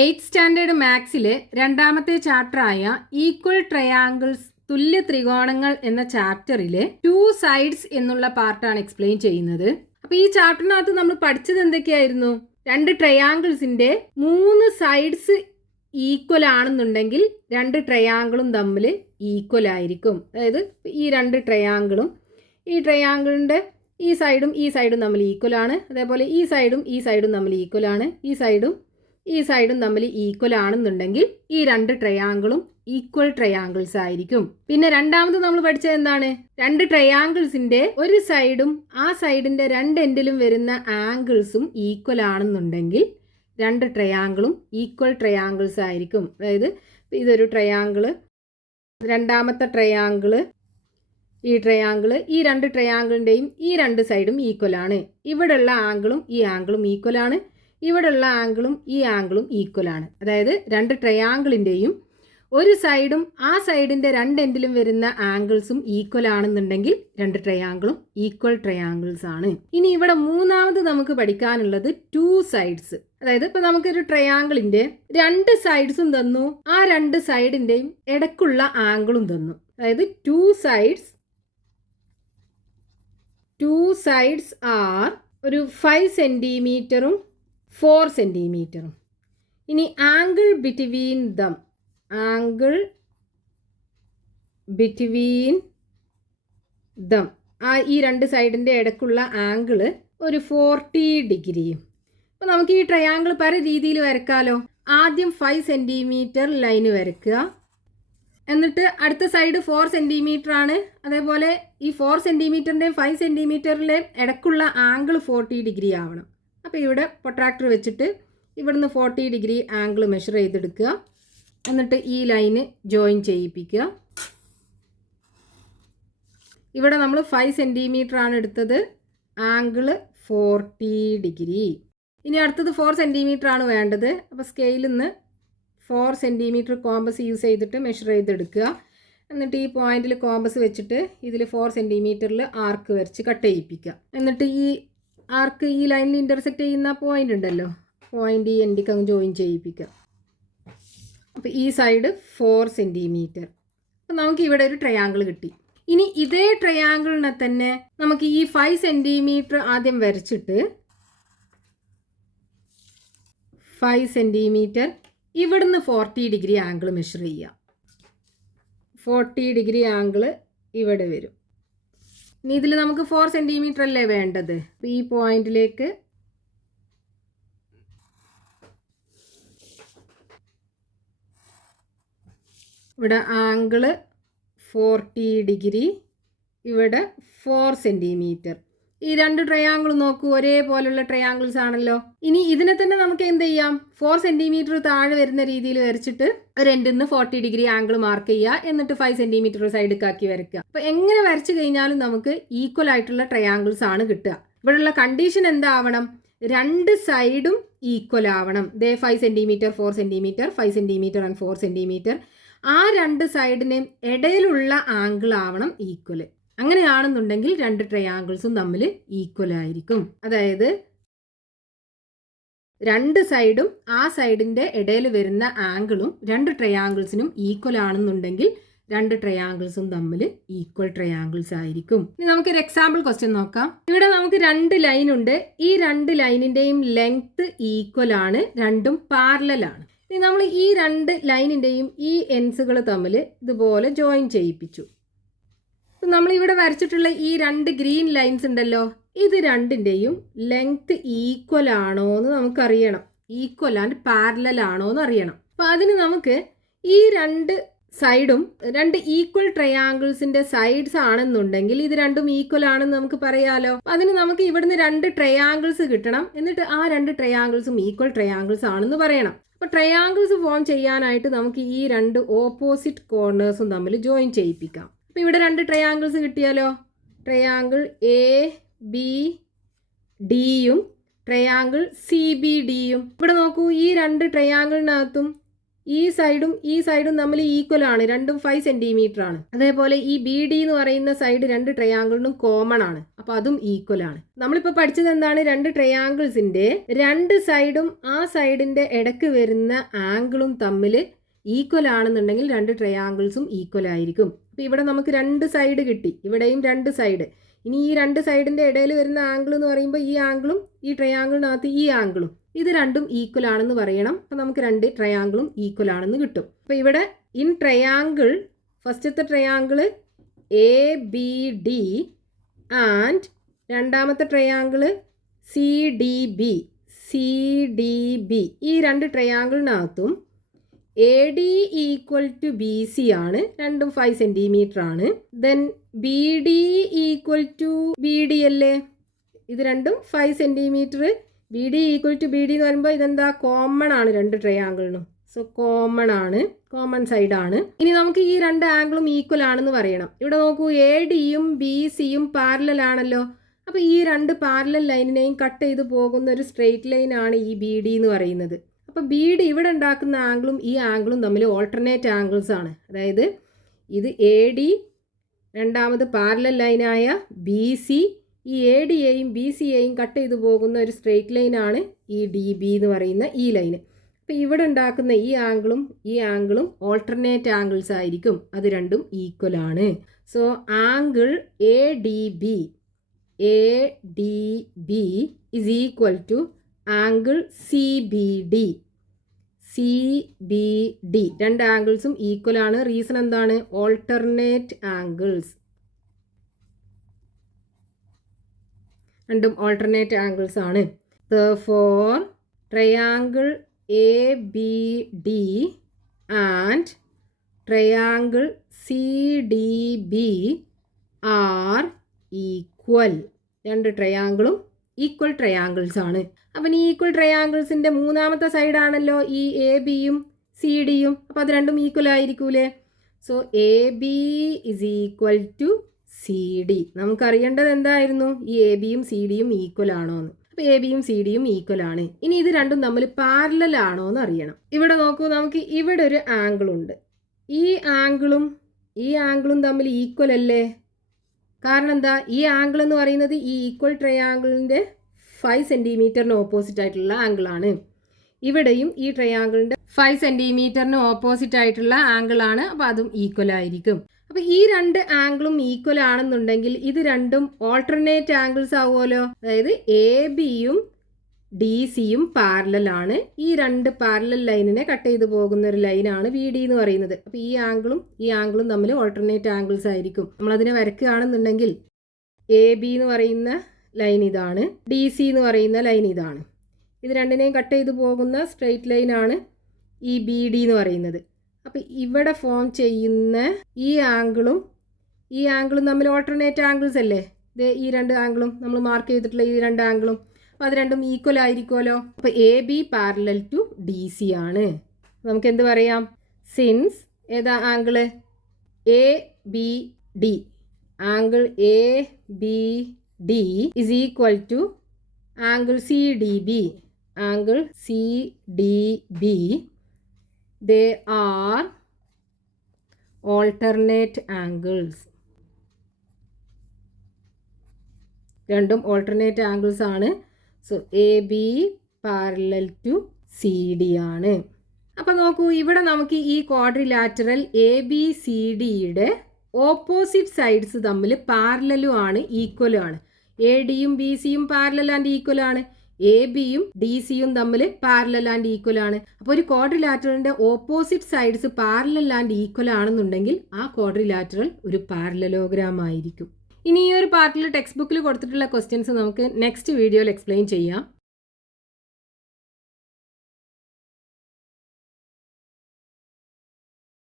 Eighth standard മാത്സിലെ രണ്ടാമത്തെ ചാപ്റ്ററായ equal triangles തുല്യ ത്രികോണങ്ങൾ എന്ന ചാപ്റ്ററിലെ 2 സൈഡ്സ് എന്നുള്ള പാർട്ടാണ് എക്സ്പ്ലെയിൻ ചെയ്യുന്നത്. അപ്പോൾ ഈ ചാപ്റ്ററിനകത്ത് നമ്മൾ പഠിച്ചത് എന്തൊക്കെയായിരുന്നു? രണ്ട് ട്രയാങ്കിൾസിന്റെ 3 സൈഡ്സ് ഈക്വൽ ആണെന്നുണ്ടെങ്കിൽ രണ്ട് ട്രയാങ്കിളും തമ്മിൽ ഈക്വൽ ആയിരിക്കും. അതായത് ഈ രണ്ട് ട്രയാങ്കിളും ഈ ട്രയാങ്കിളിൻ്റെ ഈ സൈഡും തമ്മിൽ ഈക്വൽ ആണ്. അതേപോലെ ഈ സൈഡും തമ്മിൽ ഈക്വൽ ആണ്. ഈ സൈഡും തമ്മിൽ ഈക്വൽ ആണെന്നുണ്ടെങ്കിൽ ഈ രണ്ട് ട്രയാങ്കിളും ഈക്വൽ ട്രയാങ്കിൾസ് ആയിരിക്കും. പിന്നെ രണ്ടാമത് നമ്മൾ പഠിച്ചത് എന്താണ്? രണ്ട് ട്രയാങ്കിൾസിന്റെ ഒരു സൈഡും ആ സൈഡിന്റെ രണ്ട് എൻഡിലും വരുന്ന ആംഗിൾസും ഈക്വൽ ആണെന്നുണ്ടെങ്കിൽ രണ്ട് ട്രയാങ്കിളും ഈക്വൽ ട്രയാങ്കിൾസ് ആയിരിക്കും. അതായത് ഇതൊരു ട്രയാങ്കിള്, രണ്ടാമത്തെ ട്രയാങ്കിള്, ഈ രണ്ട് ട്രയാങ്കിളിൻ്റെയും ഈ രണ്ട് സൈഡും ഈക്വൽ ആണ്. ഇവിടെയുള്ള ആംഗിളും ഈ ആംഗിളും ഈക്വൽ ആണ്. ഇവിടെയുള്ള ആംഗിളും ഈ ആംഗിളും ഈക്വൽ ആണ്. അതായത് രണ്ട് ട്രയാങ്കിളിൻ്റെയും ഒരു സൈഡും ആ സൈഡിൻ്റെ രണ്ട് എൻഡിലും വരുന്ന ആംഗിൾസും ഈക്വൽ ആണെന്നുണ്ടെങ്കിൽ രണ്ട് ട്രയാങ്കിളും ഈക്വൽ ട്രയാങ്കിൾസ് ആണ്. ഇനി ഇവിടെ മൂന്നാമത് നമുക്ക് പഠിക്കാനുള്ളത് 2 സൈഡ്സ്. അതായത് ഇപ്പോൾ നമുക്കൊരു ട്രയാങ്കിളിൻ്റെ രണ്ട് സൈഡ്സും തന്നു, ആ രണ്ട് സൈഡിൻ്റെയും ഇടയ്ക്കുള്ള ആംഗിളും തന്നു. അതായത് 2 സൈഡ്സ് ആർ ഒരു 5 സെൻറ്റിമീറ്ററും 4 സെൻറ്റിമീറ്ററും. ഇനി ആംഗിൾ ബിറ്റ്വീൻ ദം ഈ രണ്ട് സൈഡിൻ്റെ ഇടയ്ക്കുള്ള ആംഗിള് ഒരു 40 ഡിഗ്രിയും. അപ്പോൾ നമുക്ക് ഈ ട്രയാങ്കിൾ പല രീതിയിൽ വരക്കാമല്ലോ. ആദ്യം 5 സെൻറ്റിമീറ്റർ ലൈന് വരയ്ക്കുക. എന്നിട്ട് അടുത്ത സൈഡ് 4 സെൻറ്റിമീറ്റർ ആണ്. അതേപോലെ ഈ 4 സെൻറ്റിമീറ്ററിൻ്റെയും 5 സെൻറ്റിമീറ്ററിൻ്റെയും ഇടയ്ക്കുള്ള ആംഗിൾ 40 ഡിഗ്രി ആവണം. അപ്പോൾ ഇവിടെ പ്രൊട്രാക്ടർ വെച്ചിട്ട് ഇവിടുന്ന് 40 ഡിഗ്രി ആംഗിൾ മെഷർ ചെയ്തെടുക്കുക. എന്നിട്ട് ഈ ലൈന് ജോയിൻ ചെയ്യിപ്പിക്കുക. ഇവിടെ നമ്മൾ 5 സെൻറ്റിമീറ്റർ ആണ് എടുത്തത്, ആംഗിൾ 40 ഡിഗ്രി. ഇനി അടുത്തത് 4 സെൻറ്റിമീറ്റർ ആണ് വേണ്ടത്. അപ്പോൾ സ്കെയിലിൽ നിന്ന് 4 സെൻറ്റിമീറ്റർ കോമ്പസ് യൂസ് ചെയ്തിട്ട് മെഷർ ചെയ്തെടുക്കുക. എന്നിട്ട് ഈ പോയിന്റിൽ കോമ്പസ് വെച്ചിട്ട് ഇതിൽ 4 സെൻറ്റിമീറ്ററിൽ ആർക്ക് വരച്ച് കട്ട് ചെയ്യിപ്പിക്കുക. എന്നിട്ട് ഈ ആർക്ക് ഈ ലൈനിൽ ഇൻ്റർസെക്റ്റ് ചെയ്യുന്ന പോയിന്റ് ഉണ്ടല്ലോ, പോയിന്റ് ഈ എൻഡിക്ക് അങ്ങ് ജോയിൻ ചെയ്യിപ്പിക്കുക. അപ്പോൾ ഈ സൈഡ് 4 സെൻറ്റിമീറ്റർ. അപ്പോൾ നമുക്ക് ഇവിടെ ഒരു ട്രയാങ്കിൾ കിട്ടി. ഇനി ഇതേ ട്രയാങ്കിളിനെ തന്നെ നമുക്ക് ഈ 5 സെൻറ്റിമീറ്റർ ആദ്യം വരച്ചിട്ട് 5 സെൻറ്റിമീറ്റർ ഇവിടുന്ന് 40 ഡിഗ്രി ആംഗിൾ മെഷർ ചെയ്യുക. 40 ഡിഗ്രി ആംഗിൾ ഇവിടെ വരും. ഇനി ഇതിൽ നമുക്ക് 4 സെൻറ്റിമീറ്റർ അല്ലേ വേണ്ടത്. അപ്പോൾ ഈ പോയിന്റിലേക്ക് ഇവിടെ ആംഗിള് 40 ഡിഗ്രി, ഇവിടെ 4 സെൻറ്റിമീറ്റർ. ഈ രണ്ട് ട്രയാങ്കിൾ നോക്കൂ, ഒരേപോലുള്ള ട്രയാങ്കിൾസ് ആണല്ലോ. ഇനി ഇതിനെ തന്നെ നമുക്ക് എന്ത് ചെയ്യാം? 4 സെൻറ്റിമീറ്റർ താഴെ വരുന്ന രീതിയിൽ വരച്ചിട്ട് ഒരു എൻഡിൽ നിന്ന് 40 ഡിഗ്രി ആംഗിൾ മാർക്ക് ചെയ്യുക. എന്നിട്ട് 5 സെൻറ്റിമീറ്റർ സൈഡിലേക്കാക്കി വരയ്ക്കുക. അപ്പോൾ എങ്ങനെ വരച്ച് കഴിഞ്ഞാലും നമുക്ക് ഈക്വൽ ആയിട്ടുള്ള ട്രയാങ്കിൾസ് ആണ് കിട്ടുക. ഇവിടെയുള്ള കണ്ടീഷൻ എന്താവണം? രണ്ട് സൈഡും ഈക്വൽ ആവണം. 5 centimetre 4 centimetre 5 centimetre and 4 centimetre. ആ രണ്ട് സൈഡിനെയും ഇടയിലുള്ള ആംഗിൾ ആവണം ഈക്വൽ. അങ്ങനെയാണെന്നുണ്ടെങ്കിൽ രണ്ട് ട്രയാങ്കിൾസും തമ്മിൽ ഈക്വൽ ആയിരിക്കും. അതായത് രണ്ട് സൈഡും ആ സൈഡിൻ്റെ ഇടയിൽ വരുന്ന ആംഗിളും രണ്ട് ട്രയാങ്കിൾസിനും ഈക്വൽ ആണെന്നുണ്ടെങ്കിൽ രണ്ട് ട്രയാങ്കിൾസും തമ്മിൽ ഈക്വൽ ട്രയാങ്കിൾസ് ആയിരിക്കും. ഇനി നമുക്കൊരു എക്സാമ്പിൾ ക്വസ്റ്റ്യൻ നോക്കാം. ഇവിടെ നമുക്ക് രണ്ട് ലൈൻ ഉണ്ട്. ഈ രണ്ട് ലൈനിൻ്റെയും ലെങ്ത് ഈക്വൽ ആണ്, രണ്ടും പാരലൽ ആണ്. ഇനി നമ്മൾ ഈ രണ്ട് ലൈനിൻ്റെയും ഈ എൻഡ്സുകൾ തമ്മിൽ ഇതുപോലെ ജോയിൻ ചെയ്യിപ്പിച്ചു. നമ്മൾ ഇവിടെ വരച്ചിട്ടുള്ള ഈ രണ്ട് ഗ്രീൻ ലൈൻസ് ഉണ്ടല്ലോ, ഇത് രണ്ടിൻ്റെയും ലെങ്ത് ഈക്വൽ ആണോ എന്ന് നമുക്കറിയണം. ഈക്വൽ ആൻഡ് പാരലൽ ആണോ എന്ന് അറിയണം. അപ്പോൾ അതിന് നമുക്ക് ഈ രണ്ട് സൈഡും രണ്ട് ഈക്വൽ ട്രയാങ്കിൾസിൻ്റെ സൈഡ്സ് ആണെന്നുണ്ടെങ്കിൽ ഇത് രണ്ടും ഈക്വൽ ആണെന്ന് നമുക്ക് പറയാലോ. അതിന് നമുക്ക് ഇവിടുന്ന് രണ്ട് ട്രയാങ്കിൾസ് കിട്ടണം. എന്നിട്ട് ആ രണ്ട് ട്രയാങ്കിൾസും ഈക്വൽ ട്രയാങ്കിൾസ് ആണെന്ന് പറയണം. അപ്പോൾ ട്രയാങ്കിൾസ് ഫോം ചെയ്യാനായിട്ട് നമുക്ക് ഈ രണ്ട് ഓപ്പോസിറ്റ് കോർണേഴ്സും തമ്മിൽ ജോയിൻ ചെയ്യിപ്പിക്കാം. അപ്പോൾ ഇവിടെ രണ്ട് ട്രയാങ്കിൾസ് കിട്ടിയാലോ. ട്രയാങ്കിൾ ABDയും ട്രയാങ്കിൾ CBDയും. ഇവിടെ നോക്കൂ, ഈ രണ്ട് ട്രയാങ്കിളിനകത്തും ഈ സൈഡും തമ്മിൽ ഈക്വൽ ആണ്, രണ്ടും 5 സെന്റിമീറ്റർ ആണ്. അതേപോലെ ഈ ബി ഡി എന്ന് പറയുന്ന സൈഡ് രണ്ട് ട്രയാങ്കിളിനും കോമൺ ആണ്, അപ്പൊ അതും ഈക്വൽ ആണ്. നമ്മളിപ്പോൾ പഠിച്ചത് എന്താണ്? രണ്ട് ട്രയാങ്കിൾസിന്റെ രണ്ട് സൈഡും ആ സൈഡിന്റെ ഇടയ്ക്ക് വരുന്ന ആംഗിളും തമ്മിൽ ഈക്വൽ ആണെന്നുണ്ടെങ്കിൽ രണ്ട് ട്രയാങ്കിൾസും ഈക്വൽ ആയിരിക്കും. അപ്പോൾ ഇവിടെ നമുക്ക് രണ്ട് സൈഡ് കിട്ടി, ഇവിടെയും രണ്ട് സൈഡ്. ഇനി ഈ രണ്ട് സൈഡിന്റെ ഇടയിൽ വരുന്ന ആംഗിൾ എന്ന് പറയുമ്പോൾ ഈ ആംഗിളും ഈ ട്രയാങ്കിളിനകത്ത് ഈ ആംഗിളും ഇത് രണ്ടും ഈക്വൽ ആണെന്ന് പറയണം. അപ്പം നമുക്ക് രണ്ട് ട്രയാങ്കിളും ഈക്വൽ ആണെന്ന് കിട്ടും. അപ്പോൾ ഇവിടെ ഇൻ ട്രയാങ്കിൾ ഫസ്റ്റത്തെ triangle A B D and രണ്ടാമത്തെ ട്രയാങ്കിൾ സി ഡി ബി ഈ രണ്ട് ട്രയാങ്കിളിനകത്തും A D equal to B C ആണ്, രണ്ടും 5 സെന്റിമീറ്റർ ആണ്. Then B D equal to B D അല്ലേ, ഇത് രണ്ടും 5 centimetre. B D equal to B D എന്ന് പറയുമ്പോൾ ഇതെന്താ? കോമൺ ആണ് രണ്ട് ട്രയാങ്കിളിനും. സോ കോമൺ ആണ്, കോമൺ സൈഡ് ആണ്. ഇനി നമുക്ക് ഈ രണ്ട് ആംഗിളും ഈക്വൽ ആണെന്ന് പറയണം. ഇവിടെ നോക്കൂ, എ ഡിയും ബി സിയും പാരലൽ ആണല്ലോ. അപ്പോൾ ഈ രണ്ട് പാരലൽ ലൈനിനെയും കട്ട് ചെയ്ത് പോകുന്ന ഒരു സ്ട്രെയിറ്റ് ലൈൻ ആണ് ഈ ബി ഡി എന്ന് പറയുന്നത്. അപ്പോൾ ബി ഡി ഇവിടെ ഉണ്ടാക്കുന്ന ആംഗിളും ഈ ആംഗിളും തമ്മിൽ ഓൾട്ടർനേറ്റ് ആംഗിൾസ് ആണ്. അതായത് ഇത് എ ഡി, രണ്ടാമത് പാരലൽ ലൈനായ ബി സി, ഈ എ ഡിയെയും ബി സിയെയും കട്ട് ചെയ്ത് പോകുന്ന ഒരു സ്ട്രെയിറ്റ് ലൈനാണ് ഈ ഡി ബി എന്ന് പറയുന്ന ഈ ലൈന്. അപ്പോൾ ഇവിടെ ഉണ്ടാക്കുന്ന ഈ ആംഗിളും ഓൾട്ടർനേറ്റ് ആംഗിൾസ് ആയിരിക്കും, അത് രണ്ടും ഈക്വൽ ആണ്. So angle A D B is equal to angle C B D. രണ്ട് ആംഗിൾസും ഈക്വൽ ആണ്. റീസൺ എന്താണ്? ഓൾട്ടർനേറ്റ് ആംഗിൾസ്, രണ്ടും ഓൾട്ടർനേറ്റ് ആംഗിൾസ് ആണ്. Therefore, triangle ABD and triangle CDB are equal. രണ്ട് ട്രയാങ്കിളും ഈക്വൽ ട്രയാങ്കിൾസ് ആണ്. അപ്പം ഈ ഈക്വൽ ട്രയാങ്കിൾസിൻ്റെ മൂന്നാമത്തെ സൈഡാണല്ലോ ഈ എ ബിയും സി ഡിയും. അപ്പം അത് രണ്ടും ഈക്വൽ ആയിരിക്കൂലേ? So A B is equal to C D. നമുക്കറിയേണ്ടത് എന്തായിരുന്നു? ഈ എ ബിയും സി ഡിയും ഈക്വൽ ആണോ എന്ന്. അപ്പോൾ എ ബിയും സി ഡിയും ഈക്വൽ ആണ്. ഇനി ഇത് രണ്ടും തമ്മിൽ പാരലൽ ആണോ എന്ന് അറിയണം. ഇവിടെ നോക്കൂ, നമുക്ക് ഇവിടെ ഒരു ആംഗിൾ ഉണ്ട്. ഈ ആംഗിളും തമ്മിൽ ഈക്വൽ അല്ലേ? കാരണം എന്താ? ഈ ആംഗിൾ എന്ന് പറയുന്നത് ഈ ഈക്വൽ ട്രയാങ്കിളിൻ്റെ 5 സെൻറ്റിമീറ്ററിന് ഓപ്പോസിറ്റ് ആയിട്ടുള്ള ആംഗിളാണ്. ഇവിടെയും ഈ ട്രയാങ്കിളിൻ്റെ 5 സെൻറ്റിമീറ്ററിന് ഓപ്പോസിറ്റ് ആയിട്ടുള്ള ആംഗിളാണ്. അപ്പോൾ അതും ഈക്വൽ ആയിരിക്കും. അപ്പോൾ ഈ രണ്ട് ആംഗിളും ഈക്വൽ ആണെന്നുണ്ടെങ്കിൽ ഇത് രണ്ടും ഓൾട്ടർനേറ്റ് ആംഗിൾസ് ആവുമല്ലോ. അതായത് എ ബിയും ഡി സിയും പാരലൽ ആണ്. ഈ രണ്ട് പാരലൽ ലൈനിനെ കട്ട് ചെയ്ത് പോകുന്ന ഒരു ലൈനാണ് വി ഡി എന്ന് പറയുന്നത്. അപ്പോൾ ഈ ആംഗിളും തമ്മിൽ ഓൾട്ടർനേറ്റ് ആംഗിൾസ് ആയിരിക്കും. നമ്മളതിനെ വരയ്ക്കുകയാണെന്നുണ്ടെങ്കിൽ എ ബി എന്ന് പറയുന്ന ലൈൻ ഇതാണ്, ഡി സി എന്ന് പറയുന്ന ലൈൻ ഇതാണ്. ഇത് രണ്ടിനെയും കട്ട് ചെയ്ത് പോകുന്ന സ്ട്രെയിറ്റ് ലൈനാണ് ഈ ബി ഡി എന്ന് പറയുന്നത്. അപ്പോൾ ഇവിടെ ഫോം ചെയ്യുന്ന ഈ ആംഗിളും തമ്മിൽ ഓൾട്ടർനേറ്റ് ആംഗിൾസ് അല്ലേ? ഇത് ഈ രണ്ട് ആംഗിളും നമ്മൾ മാർക്ക് ചെയ്തിട്ടുള്ള ഈ രണ്ട് ആംഗിളും. അപ്പോൾ അത് രണ്ടും ഈക്വൽ ആയിരിക്കുമല്ലോ. അപ്പോൾ A B parallel to D C ആണ്. നമുക്ക് എന്ത് പറയാം? സിൻസ് ഏതാ angle? A B D. Angle A B D is equal to angle C D B. Angle C D B, they are alternate angles. രണ്ടും alternate angles ആണ്. So A B parallel to C D ആണ്. അപ്പം നോക്കൂ, ഇവിടെ നമുക്ക് ഈ quadrilateral A B C ഡിയുടെ opposite sides തമ്മിൽ പാരലലും ആണ്, ഈക്വലും ആണ്. എ ഡിയും ബി സിയും പാരലൽ ആൻഡ് ഈക്വൽ ആണ്. എ ബിയും ഡി സിയും തമ്മിൽ പാരലൽ ആൻഡ് ഈക്വൽ ആണ്. അപ്പോൾ ഒരു ക്വാഡ്രിലാറ്ററലിൻ്റെ opposite sides parallel and equal ആണെന്നുണ്ടെങ്കിൽ ആ ക്വാഡ്രിലാറ്ററൽ ഒരു പാരലലോഗ്രാം ആയിരിക്കും. ഇനി ഈ ഒരു പാർട്ടിൽ ടെക്സ്റ്റ് ബുക്കിൽ കൊടുത്തിട്ടുള്ള ക്വസ്റ്റ്യൻസ് നമുക്ക് നെക്സ്റ്റ് വീഡിയോയിൽ എക്സ്പ്ലെയിൻ ചെയ്യാം.